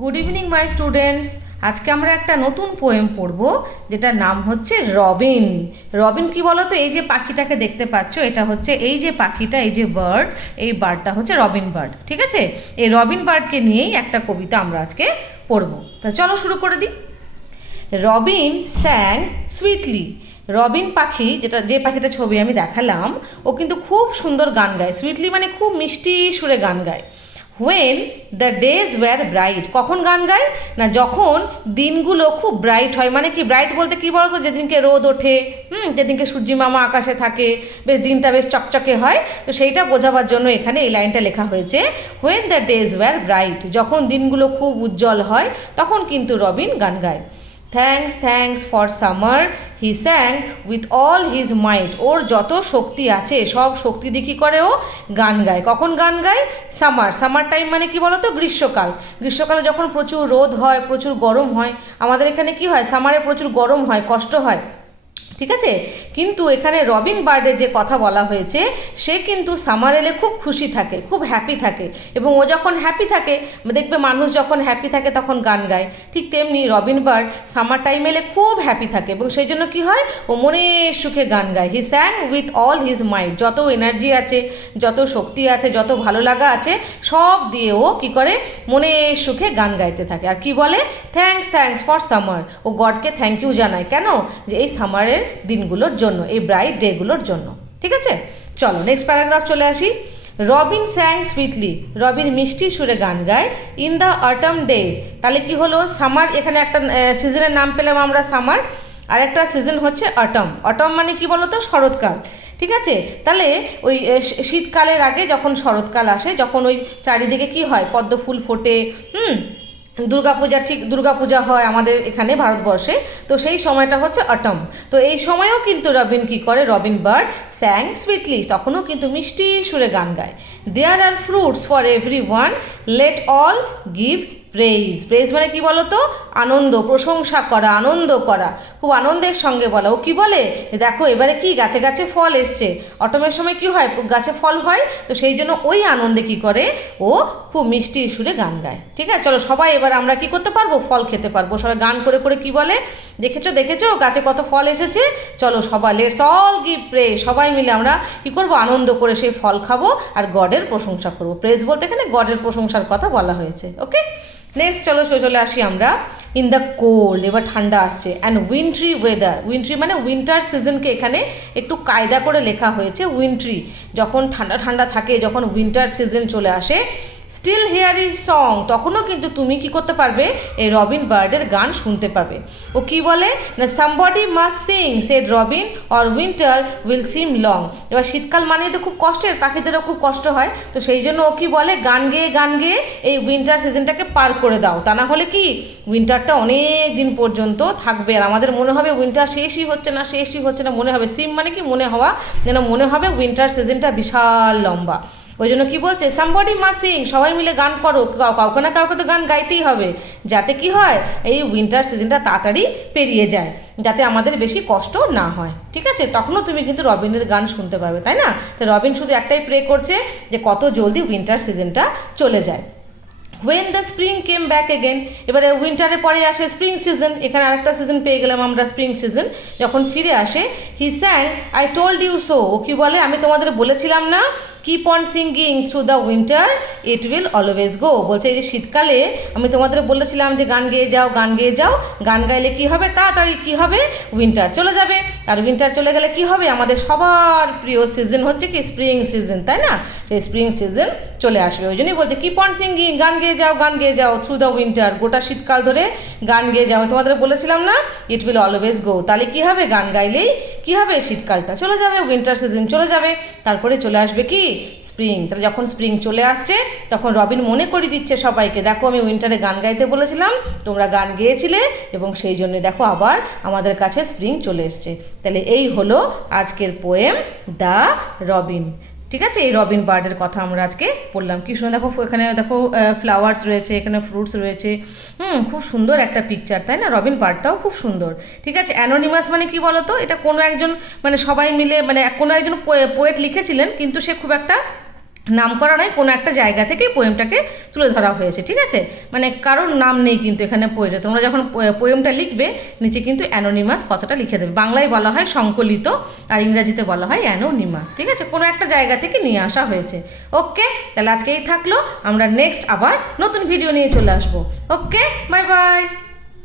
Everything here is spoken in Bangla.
Good evening my students. আজকে আমরা একটা নতুন পোয়েম পড়ব যেটার নাম হচ্ছে রবিন। রবিন কি বলো তো, এই যে পাখিটাকে দেখতে পাচ্ছ, এটা হচ্ছে এই যে পাখিটা, এই যে বার্ড, এই বার্ডটা হচ্ছে রবিন বার্ড। ঠিক আছে, এই রবিন বার্ডকে নিয়েই একটা কবিতা আমরা আজকে পড়ব। তা চলো শুরু করে দিই। রবিন স্যাং সুইটলি। রবিন পাখি, যে পাখিটা ছবি আমি দেখালাম, ও কিন্তু খুব সুন্দর গান গায়। সুইটলি মানে খুব মিষ্টি সুরে গান গায়। When the days were bright, কখন গান গায় না, যখন দিনগুলো খুব ব্রাইট হয়। মানে কি ব্রাইট বলতে কি বলতো, যেদিনকে রোদ ওঠে, যেদিনকে সূর্যি মামা আকাশে থাকে, বেশ দিনটা বেশ চকচকে হয়। তো সেইটা বোঝাবার জন্য এখানে এই লাইনটা লেখা হয়েছে, when the days were bright, যখন দিনগুলো খুব উজ্জ্বল হয় তখন কিন্তু রবিন গান গায়। Thanks thanks for summer he sang with all his might, ওর যত শক্তি আছে সব শক্তি দিয়ে কী করে ও গান গায়। কখন গান গায়? সামার। সামার টাইম মানে কি বলো তো, গ্রীষ্মকাল। গ্রীষ্মকালে যখন প্রচুর রোদ হয়, প্রচুর গরম হয়। আমাদের এখানে কি হয়, সামারে প্রচুর গরম হয়, কষ্ট হয়। ঠিক আছে, কিন্তু এখানে রবিন বার্ডের যে কথা বলা হয়েছে, সে কিন্তু সামার এলে খুব খুশি থাকে, খুব হ্যাপি থাকে। এবং ও যখন হ্যাপি থাকে, দেখবে মানুষ যখন হ্যাপি থাকে তখন গান গায়। ঠিক তেমনি রবিন বার্ড সামার টাইম এলে খুব হ্যাপি থাকে, এবং সেই জন্য কী হয়, ও মনের সুখে গান গায়। হি স্যাং উইথ অল হিজ মাইট, যত এনার্জি আছে, যত শক্তি আছে, যত ভালো লাগা আছে, সব দিয়ে ও কী করে, মনের সুখে গান গাইতে থাকে। আর কি বলে, থ্যাঙ্কস থ্যাঙ্কস ফর সামার, ও গডকে থ্যাংক ইউ জানায়। কেন? যে এই সামারের দিনগুলোর জন্য, এই ব্রাইট ডেগুলোর জন্য। ঠিক আছে, চলো নেক্সট প্যারাগ্রাফ চলে আসি। রবিন স্যাং সুইটলি, রবিন মিষ্টি সুরে গান গায়। ইন দ্য অটম ডেজ, তাহলে কি হলো, সামার, এখানে একটা সিজনের নাম পেলাম আমরা সামার, আর একটা সিজন হচ্ছে অটম। অটম মানে কি বলো তো, শরৎকাল। ঠিক আছে, তাহলে ওই শীতকালের আগে যখন শরৎকাল আসে, যখন ওই চারিদিকে কি হয়, পদ্ম ফুল ফোটে, দুর্গাপূজা, ঠিক দুর্গাপূজা হয় আমাদের এখানে ভারতবর্ষে, তো সেই সময়টা হচ্ছে অটম। তো এই সময়েও কিন্তু রবিন কী করে, রবিন বার্ড স্যাং সুইটলি, তখনও কিন্তু মিষ্টি সুরে গান গায়। There are fruits for everyone, let all give praise. Praise মানে কি বলো তো, আনন্দ, প্রশংসা করা, আনন্দ করা, খুব আনন্দের সঙ্গে বলা। ও কি বলে, দেখো এবারে কি গাছে গাছে ফল এসছে। অটমের সময় কি হয়, গাছে ফল হয়, তো সেই জন্য ওই আনন্দে কি করে, ও খুব মিষ্টি সুরে গান গায়। ঠিক আছে, চলো সবাই এবার আমরা কি করতে পারবো, ফল খেতে পারবো। সবাই গান করে করে কি বলে, দেখেছো দেখেছো গাছে কত ফল এসেছে, চলো সবাই লেটস অল গিভ প্রেজ, সবাই মিলে আমরা কি করব, আনন্দ করে সেই ফল খাবো আর গডের প্রশংসা করবো। প্রেজ বলতে এখানে গডের প্রশংসার কথা বলা হয়েছে। ওকে, নেক্সট চলো চলে আসি আমরা। ইন দ্য কোল্ড, এবার ঠান্ডা আসছে, অ্যান্ড উইন্ট্রি ওয়েদার। উইন্ট্রি মানে উইন্টার সিজনকে এখানে একটু কায়দা করে লেখা হয়েছে। উইন্ট্রি, যখন ঠান্ডা ঠান্ডা থাকে, যখন উইন্টার সিজন চলে আসে, স্টিল হিয়ার ইজ সং, তখনও কিন্তু তুমি কি করতে পারবে, এই রবিন বার্ডের গান শুনতে পাবে। ও কি বলে না, somebody must sing said Robin, or winter will seem long. এবার শীতকাল মানেই তো খুব কষ্টের, পাখিদেরও খুব কষ্ট হয়, তো সেই জন্য ও কি বলে, গান গেয়ে এই উইন্টার সিজনটাকে পার করে দাও, তা না হলে কি উইন্টারটা অনেক দিন পর্যন্ত থাকবে, আর আমাদের মনে হবে উইন্টার শেষই হচ্ছে না মনে হবে। সিম মানে কি, মনে হওয়া, যেন মনে হবে উইন্টার সিজনটা বিশাল লম্বা। ওই জন্য কী বলছে, সামবডি মাস্ট সিং, সবাই মিলে গান করো, কাউকে না কাউকে তো গান গাইতেই হবে, যাতে কি হয়, এই উইন্টার সিজনটা তাড়াতাড়ি পেরিয়ে যায়, যাতে আমাদের বেশি কষ্ট না হয়। ঠিক আছে, তখনও তুমি কিন্তু রবিনের গান শুনতে পারবে, তাই না? তো রবিন শুধু একটাই প্রে করছে যে কত জলদি উইন্টার সিজনটা চলে যায়। When the spring came back again, এবারে উইন্টারের পরে আসে স্প্রিং সিজন, এখানে আরেকটা সিজন পেয়ে গেলাম আমরা, স্প্রিং সিজন যখন ফিরে আসে। He sang I told you so, ও কি বলে, আমি তোমাদের বলেছিলাম না, keep on singing through the winter it will always go. বলছে এই যে শীতকালে আমি তোমাদের বলেছিলাম যে গান গেয়ে যাও, গান গাইলে কি হবে, তাড়াতাড়ি কি হবে, উইন্টার চলে যাবে। আর উইন্টার চলে গেলে কি হবে, আমাদের সবার প্রিয় সিজন হচ্ছে কি, স্প্রিং সিজন, তাই না? সেই স্প্রিং সিজন চলে আসবে। ওই জন্যই বলছে কিপ অন সিঙ্গিং, গান গেয়ে যাও থ্রু দ্য উইন্টার, গোটা শীতকাল ধরে গান গেয়ে যাও। তোমাদের বলেছিলাম না, ইট উইল অলওয়েজ গো, তাহলে কি হবে, গান গাইলেই কি হবে, শীতকালটা চলে যাবে, উইন্টার সিজন চলে যাবে, তারপরে চলে আসবে কি, স্প্রিং। তাহলে যখন স্প্রিং চলে আসছে, তখন রবিন মনে করিয়ে দিচ্ছে সবাইকে, দেখো আমি উইন্টারে গান গাইতে বলেছিলাম, তোমরা গান গেয়েছিলে, এবং সেই জন্য দেখো আবার আমাদের কাছে স্প্রিং চলে এসছে। তাহলে এই হলো আজকের পোয়েম দ্য রবিন। ঠিক আছে, এই রবিন বার্ডের কথা আমরা আজকে পড়লাম। কি সুন্দর, দেখো এখানে দেখো ফ্লাওয়ার্স রয়েছে, এখানে ফ্রুটস রয়েছে, খুব সুন্দর একটা পিকচার, তাই না? রবিন বার্ডটাও খুব সুন্দর। ঠিক আছে, অ্যানোনিমাস মানে কি বলো তো, এটা কোনো একজন, মানে সবাই মিলে, মানে কোনো একজন পোয়েট লিখেছিলেন, কিন্তু সে খুব একটা নাম করা নয়, কোনো একটা জায়গা থেকেই পোয়েমটাকে তুলে ধরা হয়েছে, ঠিক আছে? মানে কারোর নাম নেই কিন্তু এখানে পোয়েটে। তোমরা যখন পোয়েমটা লিখবে নিচে কিন্তু অ্যানোনিমাস কথাটা লিখে দেবে। বাংলায় বলা হয় সংকলিত, আর ইংরাজিতে বলা হয় অ্যানোনিমাস, ঠিক আছে? কোনো একটা জায়গা থেকে নিয়ে আসা হয়েছে। ওকে, তাহলে আজকে এই থাকলো, আমরা নেক্সট আবার নতুন ভিডিও নিয়ে চলে আসবো। ওকে, বাই বাই।